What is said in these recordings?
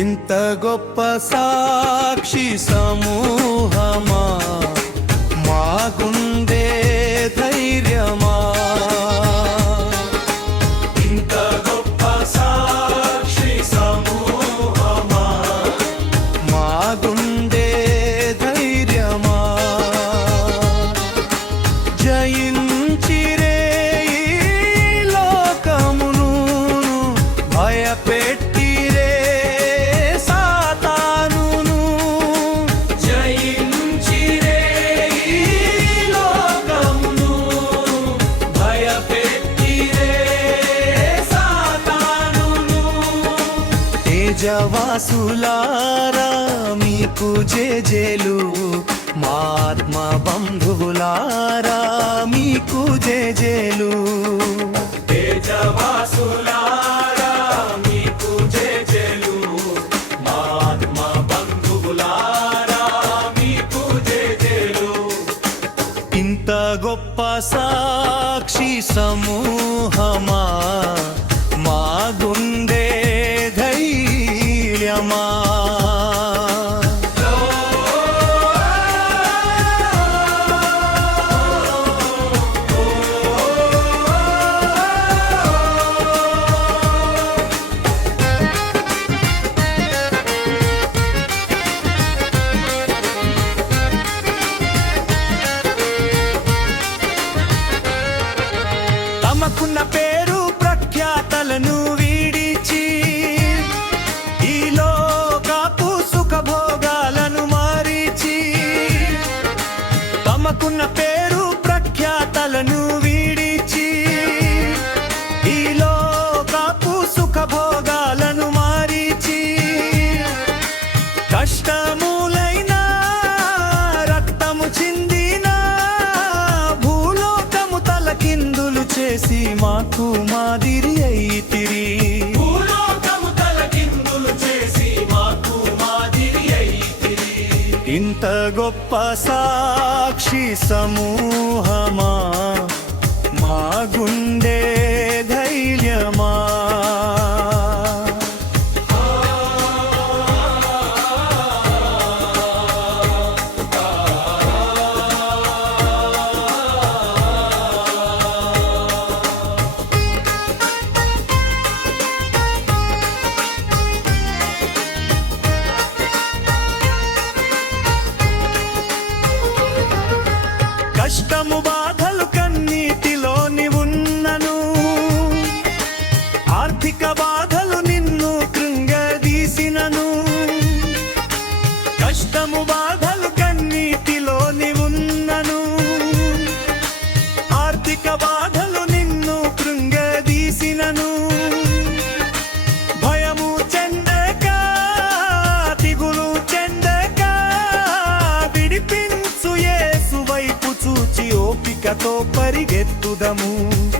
ఇంత గొప్ప సాక్షి సమూహమా, మా గుండె ధైర్యమా. ఇంత గొప్ప సాక్షి సమూహమా, మా గుండె ధైర్యమా. జయించిరే ఈ లోకమును భయపెట్టి జవాసులారా మీకు జేజేలు, మా ఆత్మ బంధువులారా మీకు జేజేలు. జవాసులారా మీకు జేజేలు, మా ఆత్మ బంధువులారా మీకు జేజేలు. ఇంత గొప్ప సాక్షి సమూహమా, మా గుండె ధైర్యమా. తమకున్న పేరు ప్రఖ్యాతలను వీడిచి ఈ లోకపు సుఖభోగాలను మారిచి. తమకున్న పేరు ప్రఖ్యాతలను వీడిచి ఈ లోకపు సుఖభోగాలను మారిచి. కష్టములైన రక్తము చిందిన భూలోకము తలకిందులు చేసి మాకు మాదిరి అయితిరి. భూలోకము తలకిందులు చేసి మాకు మాదిరి అయితిరి. ఇంత గొప్ప సాక్షి సమూహమా, మా గుండె ధైర్యమా. కష్టము బాధలు కన్నీటిలోని ఉన్నను, ఆర్థిక బాధలు నిన్ను కృంగదీసినను. కష్టము బాధలు కన్నీటిలోని ఉన్నను, ఆర్థిక బాధలు నిన్ను కృంగదీసినను. భయము చెందక దిగులు చెందక విడిపించు యేసు వైపు చూచి ఓపికతో పరిగెత్తుదము.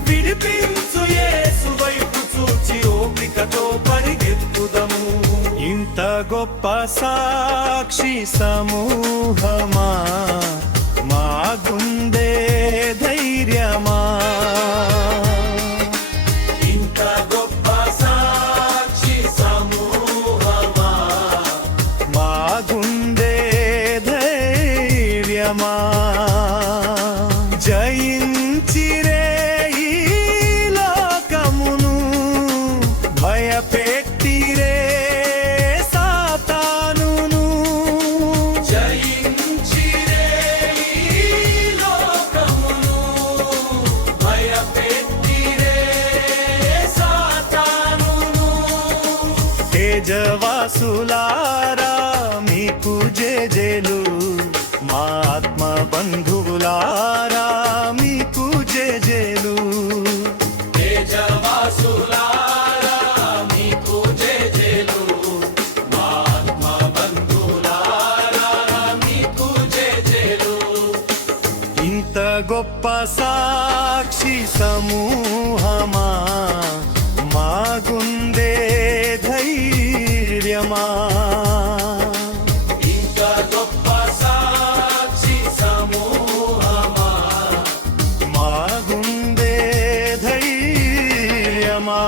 విడిపించు యేసు వైపు చూచి ఓపికతో పరిగెత్తుదము. ఇంత గొప్ప సాక్షి సమూహమా, మా గుండె ధైర్యమా. ఇంత గొప్ప సాక్షి సమూహమా, మా గుండె ధైర్యమా. జయించిరే ఈ లోకమును భయపెట్టిరే సాతానును. జయించిరే ఈ లోకమును భయపెట్టిరే సాతానును. తేజవాసులారా మీకు జేజేలు, మా ఆత్మ బంధువులారా మీకు జేజేలు. తేజవాసులారా మీకు జేజేలు, మా ఆత్మ బంధువులారా మీకు జేజేలు. ఇంత గొప్ప సాక్షి సమూహమా, మా గుండె ధైర్యమా. మా గుండె ధైర్యమా.